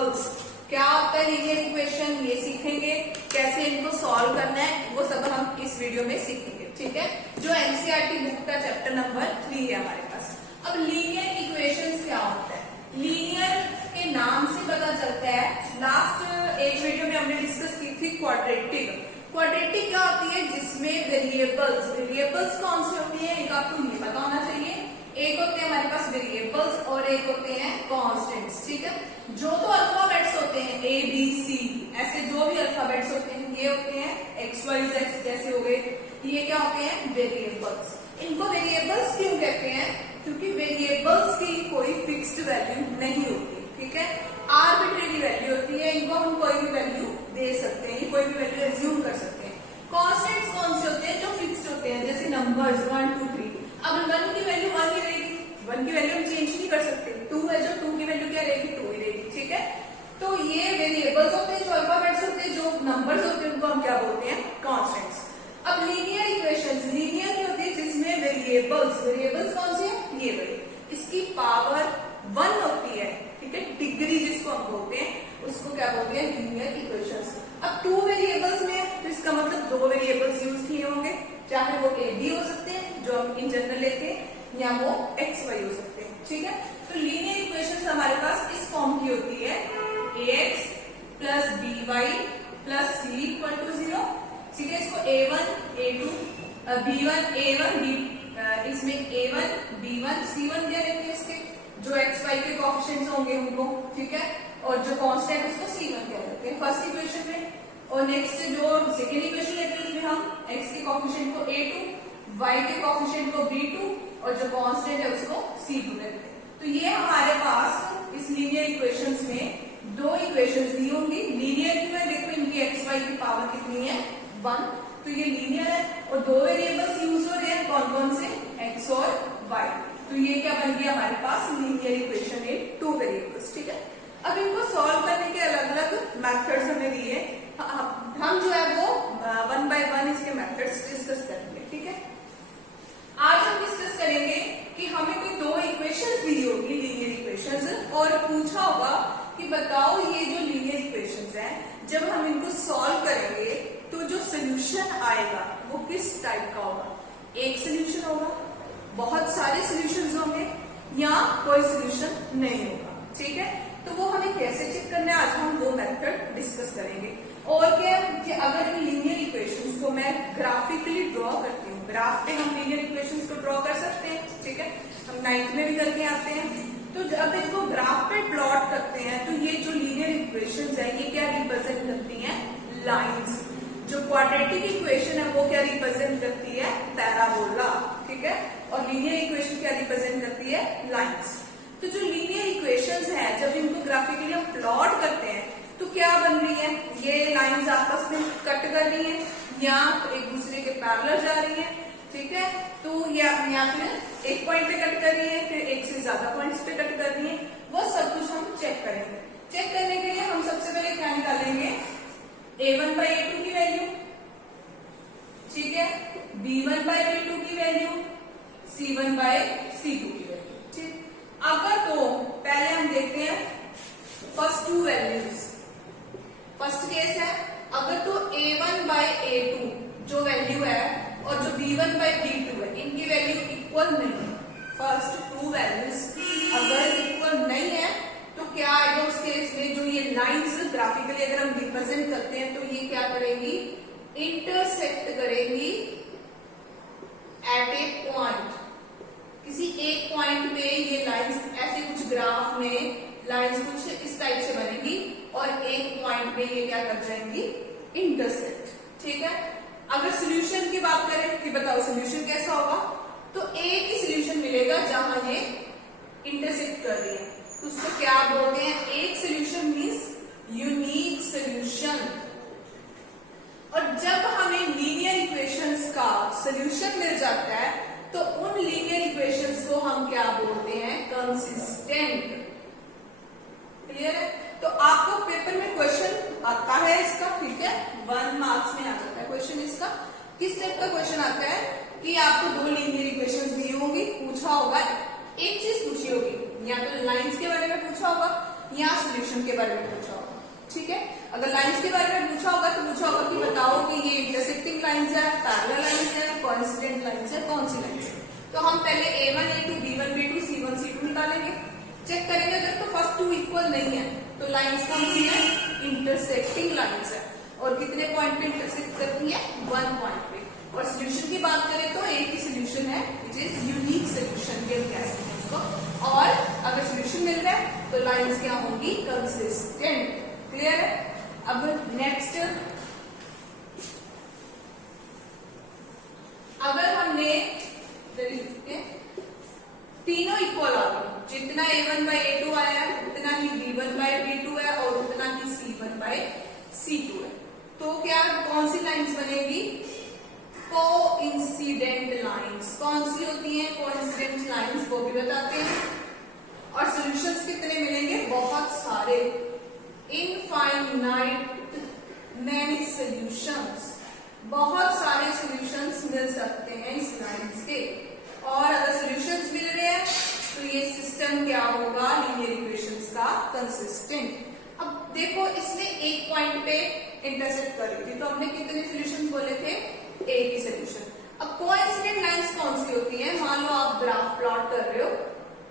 Variables. क्या होता है लीनियर इक्वेशन, ये सीखेंगे, कैसे इनको सॉल्व करना है वो सब हम इस वीडियो में सीखेंगे, ठीक है। जो एनसीईआरटी बुक का चैप्टर नंबर 3 है हमारे पास। अब लीनियर इक्वेशंस क्या होता है, लीनियर के नाम से पता चलता है। लास्ट एक वीडियो में हमने डिस्कस की थी क्वाड्रेटिक। क्वाड्रेटिक क्या होती है, जिसमें वेरिएबल्स कौन सी होती है, एक आपको ये पता होना चाहिए। एक होते हैं हमारे पास वेरिएबल्स और एक होते हैं कांस्टेंट्स, ठीक है। जो तो अल्फाबेट्स होते हैं ए बी सी, ऐसे जो भी अल्फाबेट्स होते हैं ये होते हैं एक्स वाई जेड जैसे हो गए, ये क्या होते हैं वेरिएबल्स। इनको वेरिएबल्स क्यों कहते हैं, क्योंकि वेरिएबल्स की कोई फिक्स्ड वैल्यू नहीं होती, ठीक है। आर्बिट्रेरी वैल्यू होती है, इनको हम कोई भी वैल्यू दे सकते हैं, कोई भी वैल्यू एज्यूम कर सकते हैं। कांस्टेंट्स कौन से होते हैं, जो फिक्स्ड होते हैं, जैसे नंबर्स 1 2 3। अब 1 की वैल्यू 1 ही रहेगी, 1 की वैल्यू हम चेंज नहीं कर सकते। 2 है जो 2 की वैल्यू क्या रहेगी, 2 ही रहेगी, ठीक है। तो ये वेरिएबल्स होते हैं, जो अल्फाबेट्स होते हैं, जो नंबर्स होते हैं, उनको हम क्या बोलते हैं, कांस्टेंट्स। अब लीनियर इक्वेशंस, लीनियर की होती है जिसमें वेरिएबल्स कौन सी है, ये वाली, इसकी पावर 1 होती है, ठीक है। डिग्री जिसको हम बोलते हैं उसको क्या बोलते हैं, लीनियर इक्वेशंस। अब 2 वेरिएबल्स में तो इसका मतलब 2 वेरिएबल्स यूज किए होंगे, चाहे वो ए बी हो सकते हैं जो हम इन जनरल लेते हैं, या वो एक्स वाई हो सकते हैं, ठीक है। तो लीनियर इक्वेशंस हमारे पास इस फॉर्म की होती है, ax plus B Y plus C equal to 0, ठीक है। इसको a1 a2 b1 a1 b, इसमें a1 b1 c1 क्या लेते हैं, इसके जो एक्स वाई के कोएफिशिएंट्स होंगे उनको, ठीक है। और जो कांस्टेंट उसको c1 कह देते हैं फर्स्ट इक्वेशन में। और नेक्स्ट जो सेकेंड इक्वेशन लेते हैं उसमें हम x के कोएफिशिएंट को a2, y के कोएफिशिएंट को b2 और जो कांस्टेंट है उसको c2 लेते हैं। तो ये हमारे पास इस लीनियर इक्वेशंस में 2 इक्वेशंस दी होंगी। लीनियर क्यों है, देखो इनकी एक्स वाई की पावर कितनी है, 1, तो ये लीनियर है। और 2 वेरिएबल्स यूज हो रहे हैं, कौन कौन से, एक्स और वाई। तो ये क्या बन गया हमारे पास लीनियर इक्वेशन है, 2 वेरिएबल्स, ठीक है। अब इनको सॉल्व करने के अलग अलग मेथड्स हमें दिए, हम जो है वो 1 बाय 1 इसके मेथड्स डिस्कस करेंगे, ठीक है। आज हम डिस्कस करेंगे कि हमें कोई 2 इक्वेशंस दी होगी, लीनियर इक्वेशंस, और पूछा होगा कि बताओ ये जो लीनियर इक्वेशंस हैं, जब हम इनको सॉल्व करेंगे तो जो सोल्यूशन आएगा वो किस टाइप का होगा, एक सोल्यूशन होगा, बहुत सारे सोल्यूशंस होंगे, या कोई सोल्यूशन नहीं होगा, ठीक है। तो वो हमें कैसे चेक करना है, आज हम वो मेथड डिस्कस करेंगे। और क्या कि अगर इन लीनियर इक्वेशंस को मैं ग्राफिकली ड्रॉ करती हूँ, ग्राफ पे हम लीनियर इक्वेशंस को ड्रॉ कर सकते हैं, ठीक है, हम 9th में भी करके आते हैं। तो जब इसको ग्राफ पे प्लॉट करते हैं तो ये जो लीनियर इक्वेशंस है ये क्या रिप्रेजेंट करती हैं, लाइंस। जो क्वाड्रेटिक इक्वेशन है वो क्या रिप्रेजेंट करती है, पैराबोला, ठीक है। और लीनियर इक्वेशन क्या रिप्रेजेंट करती है, लाइंस। तो जो लीनियर इक्वेशंस है जब इनको ग्राफिकली हम प्लॉट करते हैं तो क्या बन रही है, ये लाइंस आपस में कट कर रही हैं या एक दूसरे के पैरेलल जा रही हैं, ठीक है। तो या फिर एक पॉइंट पे कट कर रही है, फिर एक से ज्यादा पॉइंट्स पे कट कर रही है, वो सब कुछ हम चेक करेंगे। चेक करने के लिए हम सबसे पहले क्या निकालेंगे, a1 बाई a2 की वैल्यू, ठीक है, b1 बाई b2 की वैल्यू, c1 बाई c2 की वैल्यू, ठीक। अगर तो पहले हम देखते हैं फर्स्ट 2 वैल्यूज। फर्स्ट केस है, अगर तो a1 बाई a2 जो वैल्यू है और जो b1 बाई b2 है इनकी वैल्यू इक्वल नहीं है, फर्स्ट 2 वैल्यूज अगर इक्वल नहीं है तो क्या आएगा उस केस में, जो ये लाइंस ग्राफिकली अगर हम रिप्रेजेंट करते हैं तो ये क्या करेंगी, इंटरसेक्ट करेंगी एट ए पॉइंट, किसी एक पॉइंट पे ये लाइंस ऐसे कुछ ग्राफ में लाइंस कुछ इस टाइप से बनेगी और एक पॉइंट पे ये क्या कर जाएंगी, इंटरसेक्ट, ठीक है। अगर सोल्यूशन की बात करें कि बताओ सोल्यूशन कैसा होगा, तो एक ही सोल्यूशन मिलेगा जहां ये इंटरसेक्ट कर रही है, तो उसको क्या बोलते हैं, एक सोल्यूशन मींस यूनिक सोल्यूशन। और जब हमें लीनियर इक्वेशंस का सोल्यूशन मिल जाता है तो उन लीनियर इक्वेशंस को हम क्या बोलते हैं, कंसिस्टेंट। क्लियर है। तो आपको पेपर में क्वेश्चन आता है इसका, ठीक है, 1 मार्क्स में आ जाता है क्वेश्चन इसका। किस टाइप का क्वेश्चन आता है कि आपको 2 लीनियर इक्वेशंस दी होगी, पूछा होगा, एक चीज पूछी होगी, या तो लाइंस के बारे में पूछा होगा या सोल्यूशन के बारे में पूछा होगा, ठीक है। अगर लाइंस के बारे में पूछा होगा तो पूछा होगा कि बताओ कि ये इंटरसेक्टिंग लाइंस है, पैरेलल लाइंस है, कोइंसिडेंट लाइंस है, कौन सी लाइंस है। तो हम पहले A1 A2 B1 B2 C1 C2 निकालेंगे, चेक करेंगे। अगर तो फर्स्ट टू इक्वल नहीं है तो लाइंस कौन सी है, इंटरसेक्टिंग लाइंस है। और कितने पॉइंट पे इंटरसेक्ट करती है, 1 पॉइंट पे। और सोल्यूशन की बात करें तो एक ही सोल्यूशन है विच इज यूनिक सोल्यूशन के कह सकते हैं उसको। और अगर सोल्यूशन मिल रहा है तो लाइंस क्या होंगी, कंसिस्टेंट। क्लियर है। अब नेक्स्ट, अगर हमने तीनों इक्वल आ गए, जितना A1 by A2 आया है उतना ही B1 by B2 है और उतना ही C1 by C2 है, तो क्या कौन सी लाइंस बनेगी, कोइंसिडेंट लाइंस। कौन सी होती हैं कोइंसिडेंट लाइंस, वो भी बताते हैं। और सॉल्यूशंस कितने मिलेंगे, बहुत सारे, इनफाइनाइट मैनी सॉल्यूशंस, बहुत सारे सॉल्यूशंस मिल सकते हैं इस लाइंस के। और अगर सॉल्यूशंस मिल रहे हैं तो ये सिस्टम क्या होगा, लीनियर इक्वेशंस का कंसिस्टेंट। अब देखो इसने एक पॉइंट पे इंटरसेक्ट कर रही थी, तो हमने कितने सॉल्यूशंस बोले थे, एक ही सॉल्यूशन। अब कोइंसिडेंट लाइंस कौन सी होती है, मान लो आप ग्राफ प्लॉट कर रहे हो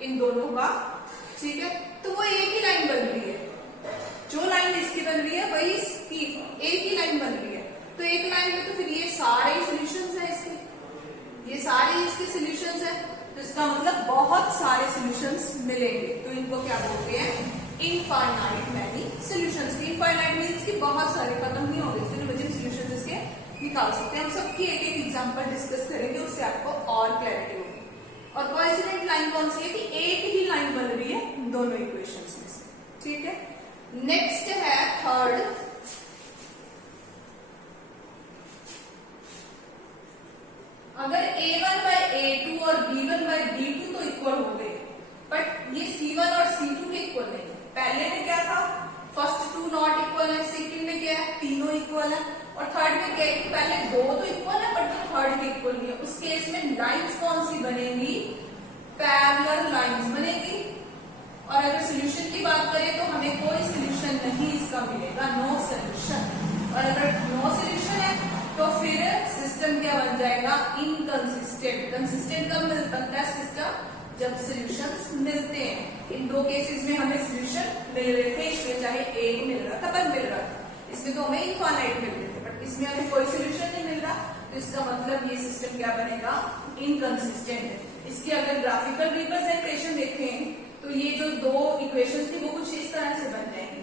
इन दोनों का, ठीक है, तो वो एक ही लाइन बन रही है। जो लाइन इसकी बन रही है वही इसकी एक ही लाइन बन रही है। तो एक लाइन में तो फिर ये सारे सॉल्यूशंस हैं इसके, ये सारे इसके सॉल्यूशंस हैं, तो इसका मतलब बहुत सारे सॉल्यूशंस मिलेंगे। तो इनको क्या बोलते हैं, infinite many solutions. Infinite means कि बहुत सारे, खत्म नहीं होंगे, इसके सॉल्यूशंस इसके निकाल सकते हैं। हम सबकी एक एक एग्जांपल डिस्कस करेंगे, उससे आपको और क्लैरिटी होगी। और कोइंसिडेंट लाइन कौन सी है कि एक ही लाइन बन रही है दोनों इक्वेशंस में से, ठीक है। नेक्स्ट है थर्ड, अगर A1 by A2 और B1 by B2 तो इक्वल हो गए, बट ये C1 और C2 के इक्वल नहीं है। पहले में क्या था, फर्स्ट टू नॉट इक्वल है, सेकंड में क्या है, तीनों इक्वल है, और थर्ड में क्या है कि पहले दो तो इक्वल है बट थर्ड के इक्वल नहीं है। उस केस में लाइंस कौन सी बनेगी, पैरेलल लाइंस बनेगी। और अगर सॉल्यूशन की बात करें तो हमें कोई सॉल्यूशन नहीं इसका मिलेगा, नो सॉल्यूशन। और अगर नो सॉल्यूशन है तो फिर सिस्टम क्या बन जाएगा, इनकंसिस्टेंट। कंसिस्टेंट कब बनता है सिस्टम, जब सॉल्यूशंस मिलते हैं। इन दो केसेस में हमें सॉल्यूशन मिल रहे थे, इसमें चाहे एक मिल रहा था पर मिल रहा था, इसमें तो हमें इनफाइनाइट मिल रहे थे, बट इसमें हमें कोई सॉल्यूशन नहीं मिल रहा, तो इसका मतलब ये सिस्टम क्या बनेगा, इनकंसिस्टेंट है। इसकी अगर ग्राफिकल रिप्रेजेंटेशन देखें तो ये जो दो इक्वेशंस थी वो कुछ इस तरह से बन जाएंगी।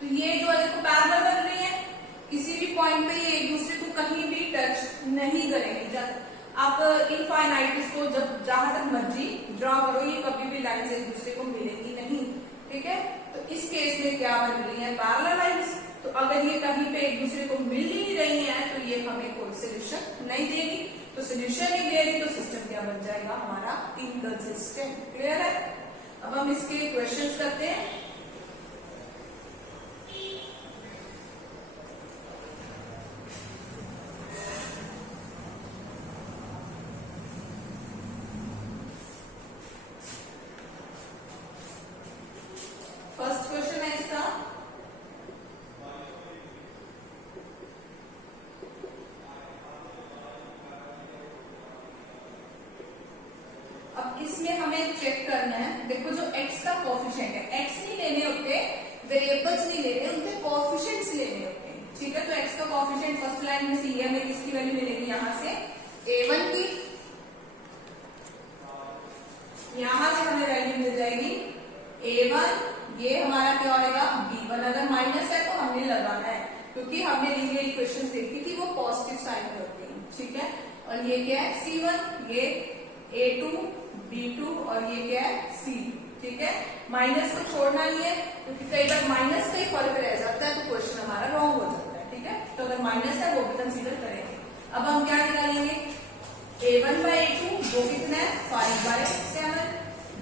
तो ये जो है देखो पैरेलल बन रही है, किसी भी पॉइंट पे ये एक दूसरे को कहीं भी टच नहीं करेंगे। जब आप इनफाइनाइट इसको जब जहां तक मर्जी ड्रॉ करो, ये कभी भी लाइंस एक दूसरे को मिलेंगी नहीं, ठीक है। तो इस केस में क्या बन रही है, पैरेलल लाइंस। तो अगर ये कहीं पे एक दूसरे को मिल ही नहीं रही है तो ये हमें कोई सोल्यूशन नहीं देगी। तो सोल्यूशन नहीं दे रही तो सिस्टम क्या बन जाएगा हमारा, इनकंसिस्टेंट। क्लियर है। अब हम इसके क्वेश्चंस करते हैं। फर्स्ट क्वेश्चन है इसका, अब इसमें हमें चेक करना है, देखो जो x का कोफिशिएंट है, x नहीं लेने होते, वेरिएबल्स नहीं लेने होते, कोफिशिएंट्स लेने होते हैं, ठीक है। तो x का कोफिशिएंट फर्स्ट लाइन में से ये हमें किसकी वैल्यू मिलेगी, यहाँ से A1 की, यहाँ से हमें वैल्यू मिल जाएगी A1, ये हमारा क्या होगा B1। अगर माइनस है तो हमने लगाना है, क्योंकि हमने लीनियर इक्वेशंस देखी थी वो पॉजिटिव साइन में होती है, ठीक है। और ये क्या है C1, ये A2 B2 और ये क्या है C2, ठीक है। माइनस को छोड़ना नहीं है, क्योंकि कई बार माइनस का ही फर्क रह जाता है तो क्वेश्चन हमारा रॉन्ग हो जाता है, ठीक है। तो अगर माइनस है वो भी कंसीडर करेंगे। अब हम क्या निकालेंगे, A1 by A2 वो कितना है 5/7,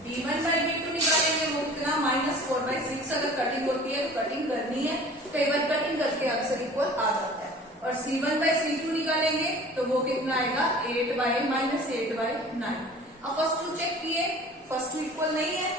B1 by B2 निकालेंगे वो कितना -4/6। अगर कटिंग होती है तो कटिंग करनी है, कई बार कटिंग करके अक्सर इक्वल आ जाता है। और C1 by C2 निकालेंगे तो वो कितना आएगा 8/-8/9। अब फर्स्ट टू चेक किए, फर्स्ट टू इक्वल नहीं है,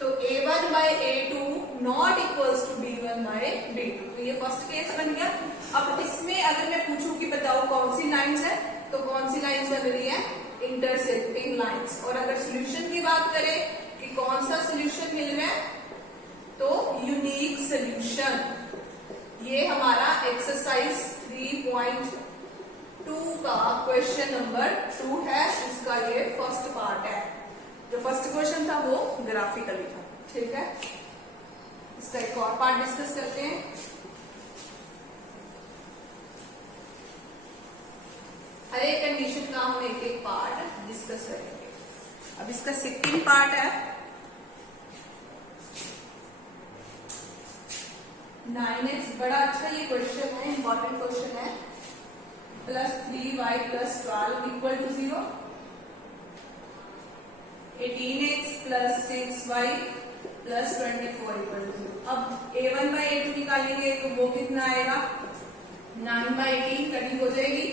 तो A1 by A2 not equals to B1 by B2। तो ये फर्स्ट केस बन गया। अब इसमें अगर मैं पूछूं कि बताओ कौन सी लाइंस है, तो कौन सी लाइंस बन रही है, इंटरसेक्टिंग लाइंस। और अगर सोल्यूशन की बात करें कि कौन सा सोल्यूशन मिल रहा है, तो यूनिक सोल्यूशन। ये हमारा एक्सरसाइज 3.2 का क्वेश्चन नंबर 2 है, इसका ये फर्स्ट पार्ट है। जो फर्स्ट क्वेश्चन था वो ग्राफिकली था, ठीक है। इसका एक और पार्ट डिस्कस करते हैं। हर एक कंडीशन का हम एक एक पार्ट डिस्कस करेंगे। अब इसका सेकंड पार्ट है 9x। बड़ा अच्छा ये क्वेश्चन है, इंपॉर्टेंट क्वेश्चन है। +3y + 12 = 0। 18x + 6y + 24 = 0। अब a1/a2 निकालेंगे तो वो कितना आएगा, 9/18 कटिंग हो जाएगी,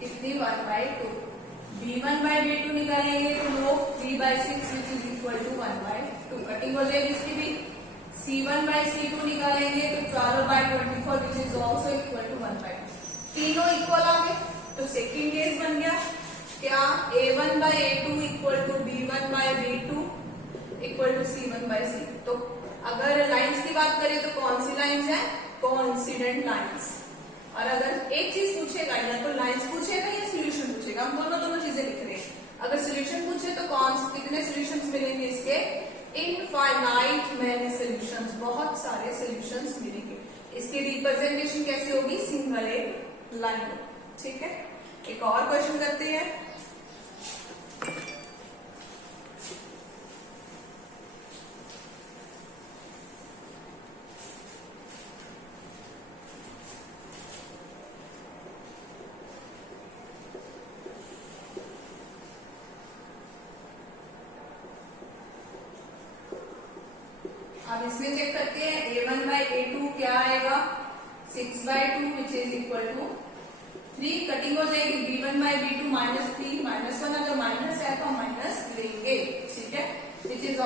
कितनी 1/2। b1/b2 निकालेंगे तो वो 3/6 = 1/2 कटिंग हो जाएगी इसकी भी। c1/c2 निकालेंगे तो 12/24 also = 1/2। तीनों इक्वल आ गए, तो सेकंड केस बन गया क्या, a1/a2 = b1/b2 = c1/c2। तो अगर लाइंस की बात करें तो कौन सी लाइंस है, कोइंसिडेंट लाइंस। और अगर एक चीज पूछेगा, या तो लाइंस पूछेगा या सोल्यूशन पूछेगा, हम दोनों चीजें लिख रहे हैं। अगर सोल्यूशन पूछे तो कितने सोल्यूशंस मिलेंगे इसके, इनफाइनाइट मैनी सोल्यूशंस, बहुत सारे सोल्यूशंस मिलेंगे। इसकी रिप्रेजेंटेशन कैसे होगी, सिंगल एक लाइन, ठीक है। एक और क्वेश्चन करते हैं। अब इसमें चेक करते हैं a1/a2 क्या आएगा, 6/2 = 3 कटिंग हो जाएगी। b1/b2 -3 -1, अगर माइनस है तो हम माइनस लेंगे, ठीक है,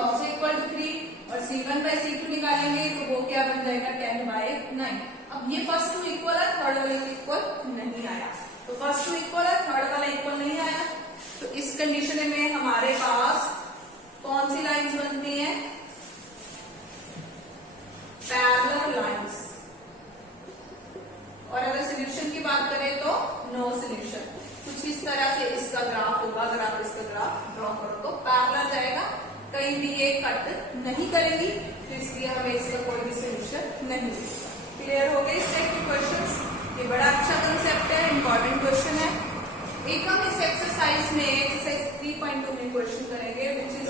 also = 3। और c1/c2 निकालेंगे तो वो क्या बन जाएगा, 10/9। अब ये फर्स्ट टू इक्वल है, थर्ड वाले इक्वल नहीं आया। तो फर्स्ट टू इक्वल है, थर्ड वाला इक्वल नहीं आया। तो इस कंडीशन में हमारे पास कौन सी लाइंस बनती हैं, पैरेलल लाइंस। और अगर सोल्यूशन की बात करें तो नो सोल्यूशन। कुछ इस तरह से इसका ग्राफ होगा। अगर आप इसका ग्राफ ड्रॉ करो तो पैरेलल जाएगा, कहीं भी ये कट नहीं करेगी, तो इसलिए हमें इसका कोई भी सोल्यूशन नहीं मिलेगा। क्लियर हो गए इस टाइप के क्वेश्चंस। ये बड़ा अच्छा कंसेप्ट है, इंपॉर्टेंट क्वेश्चन है। एक हम इस एक्सरसाइज में एक्सरसाइज 3.2 में क्वेश्चन करेंगे, which is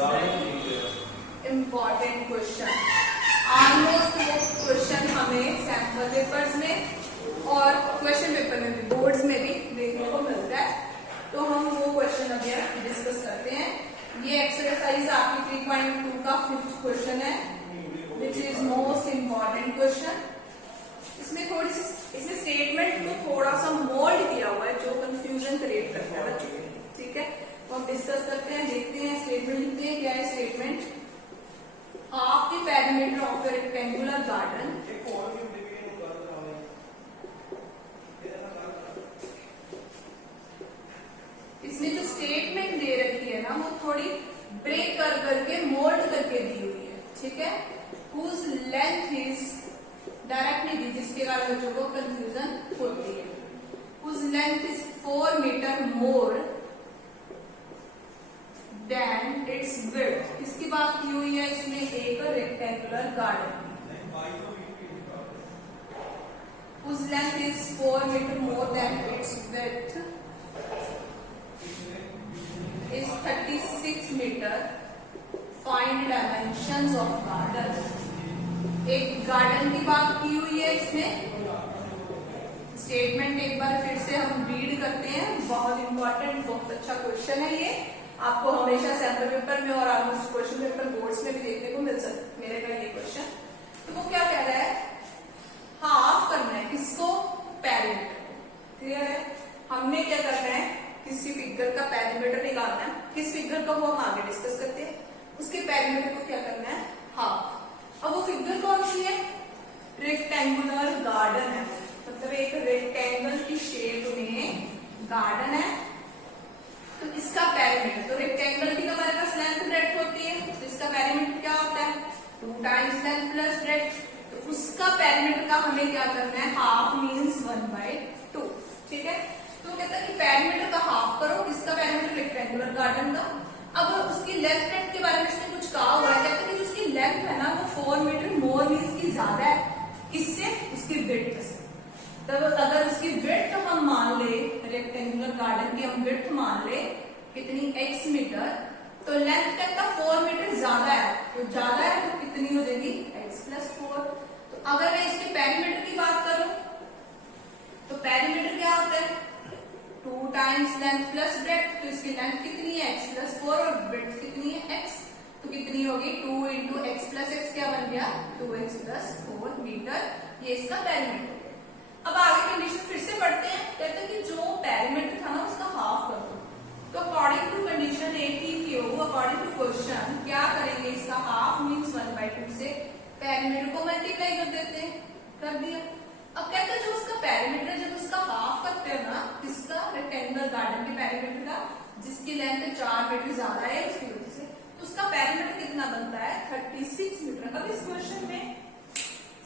important question. Almost वो क्वेश्चन हमें सैंपल पेपर्स में और क्वेश्चन पेपर में भी, बोर्ड्स में भी देखने को मिलता है। तो हम वो क्वेश्चन अभी डिस्कस करते हैं। ये एक्सरसाइज आपकी 3.2 का 5th क्वेश्चन है, which is most important question. इसमें थोड़ी सी इसमें स्टेटमेंट को थोड़ा सा मोल्ड किया हुआ है, जो कंफ्यूजन क्रिएट करता है बच्चों के लिए, ठीक है। तो हम डिस्कस करते हैं, देखते हैं स्टेटमेंट लिखते हैं। क्या है statement, half the perimeter of a rectangular garden इसमें जो स्टेटमेंट दे रखी है ना, वो थोड़ी ब्रेक कर करके मोल्ड करके दी हुई है, ठीक है। whose length is डायरेक्टली दी, जिसके कारण बच्चों को कंफ्यूजन होती है। whose length is 4 meter more than its width। किसकी बात की हुई है इसमें, एक rectangular garden. whose length is 4 meter more than its width is 36 meter। find dimensions of garden। एक गार्डन की बात की हुई है इसमें। स्टेटमेंट एक बार फिर से हम रीड करते हैं, बहुत इंपॉर्टेंट, बहुत अच्छा क्वेश्चन है ये। आपको हमेशा सैंपल पेपर में और ऑलमोस्ट क्वेश्चन पेपर बोर्ड्स में भी देखने को मिल सकता है मेरे का ये क्वेश्चन। तो वो क्या कह रहा है, हाफ करना है किसको, पेरीमीटर। क्लियर है, हमने क्या करना है, किसी फिगर का पेरीमीटर निकालना है। किस फिगर का वो हम आगे डिस्कस करते हैं। उसके पेरीमीटर को क्या करना है, हाफ। अब वो फिगर कौन सी रेक्टेंगुलर गार्डन है, मतलब एक रेक्टेंगल की शेप में गार्डन है, तो इसका पेरीमीटर, तो रेक्टेंगल की हमारे पास लेंथ ब्रेड्थ होती है, तो इसका पेरीमीटर क्या होता है 2 टाइम्स लेंथ प्लस ब्रेड्थ, तो उसका पेरीमीटर का हमें क्या करना है, हाफ मीन्स 1/2, ठीक है। तो कहता है कि पेरीमीटर का हाफ करो, किसका पेरीमीटर, रेक्टेंगुलर गार्डन का। अब उसकी लेंथ ब्रेड्थ के बारे में इसमें कुछ कहा हुआ है, कहते हैं कि उसकी लेंथ है ना वो 4 मीटर मोर मीन्स की ज्यादा है, किससे, उसकी विड्थ से। तब अगर उसकी विड्थ हम मान ले, रेक्टेंगुलर गार्डन की हम विड्थ मान ले कितनी, x मीटर, तो लेंथ कहता 4 मीटर ज्यादा है, तो ज्यादा है तो कितनी हो जाएगी x + 4। तो अगर मैं इसके पेरीमीटर की बात करूं तो पेरीमीटर क्या होता है 2 टाइम्स लेंथ प्लस ब्रेड्थ, तो इसकी लेंथ कितनी है x + 4 और ब्रेड्थ कितनी है x, तो कितनी होगी 2 × x + x, क्या बन गया 2x + 4 मीटर, ये इसका पेरीमीटर। अब आगे कंडीशन फिर से पढ़ते हैं, कहते हैं कि जो पेरीमीटर था ना उसका हाफ कर दो, तो according to condition 80 according to question क्या करेंगे, इसका हाफ मीन्स 1/2 से पेरीमीटर को मल्टीप्लाई कर देते हैं, कर दिया। अब कहते हैं जो उसका पेरीमीटर जब उसका हाफ करते हैं ना, किसका, रेक्टेंगुलर गार्डन के पेरीमीटर का, जिसकी लेंथ 4 मीटर ज्यादा है उसकी वजह से, तो उसका पेरीमीटर कितना बनता है 36 मीटर। अब इस क्वेश्चन में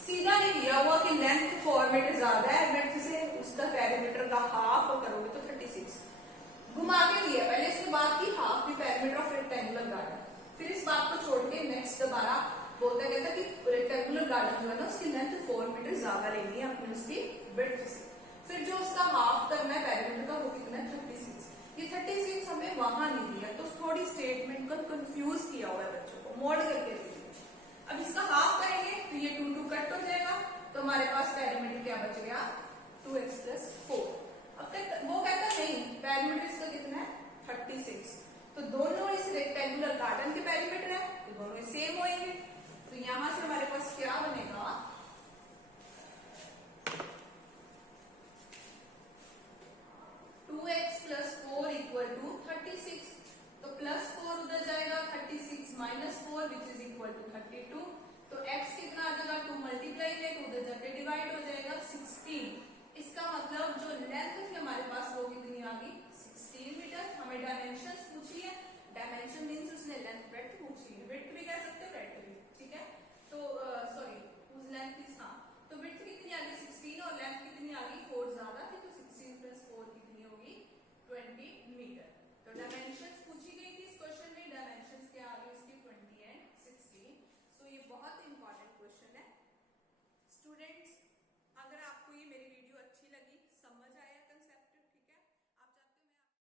सीधा नहीं दिया हुआ कि लेंथ 4 मीटर ज्यादा है, ब्रेड्थ से उसका पेरीमीटर का हाफ करोगे तो 36, घुमा के दिया, पहले इसके बाद की half the perimeter of rectangular garden, फिर इस बात को छोड़ के नेक्स्ट दोबारा बोलता कहता कि रेक्टेंगुलर गार्डन जो है ना उसकी लेंथ 4 मीटर ज्यादा लेनी है अपनी उसकी ब्रेड्थ से, फिर जो उसका हाफ करना है पेरीमीटर का वो कितना है 36, ये 36 हमें वहां नहीं दिया, तो थोड़ी स्टेटमेंट को कंफ्यूज किया हुआ है बच्चों को, मोड़ करके दिया। अब इसका हाफ करेंगे तो ये 2 2 कट हो जाएगा, तो हमारे पास पेरीमीटर क्या बच गया 2x + 4। अब वो कहता नहीं पेरीमीटर इसका कितना है 36, तो दोनों इस रेक्टेंगुलर गार्डन के पेरीमीटर है, तो दोनों सेम होंगे, तो यहां से हमारे पास क्या बनेगा 2x + 4 = 36, तो +4 उधर जाएगा, 36 - 4 विच इज इक्वल टू 32, तो x कितना आ जाएगा 2 मल्टीप्लाई में, तो उधर जाके डिवाइड हो जाएगा 16। इसका मतलब जो लेंथ थी हमारे पास वो कितनी आ गई 16 मीटर। हमें डायमेंशंस पूछी है, डायमेंशन मींस उसने लेंथ ब्रेड्थ पूछी है,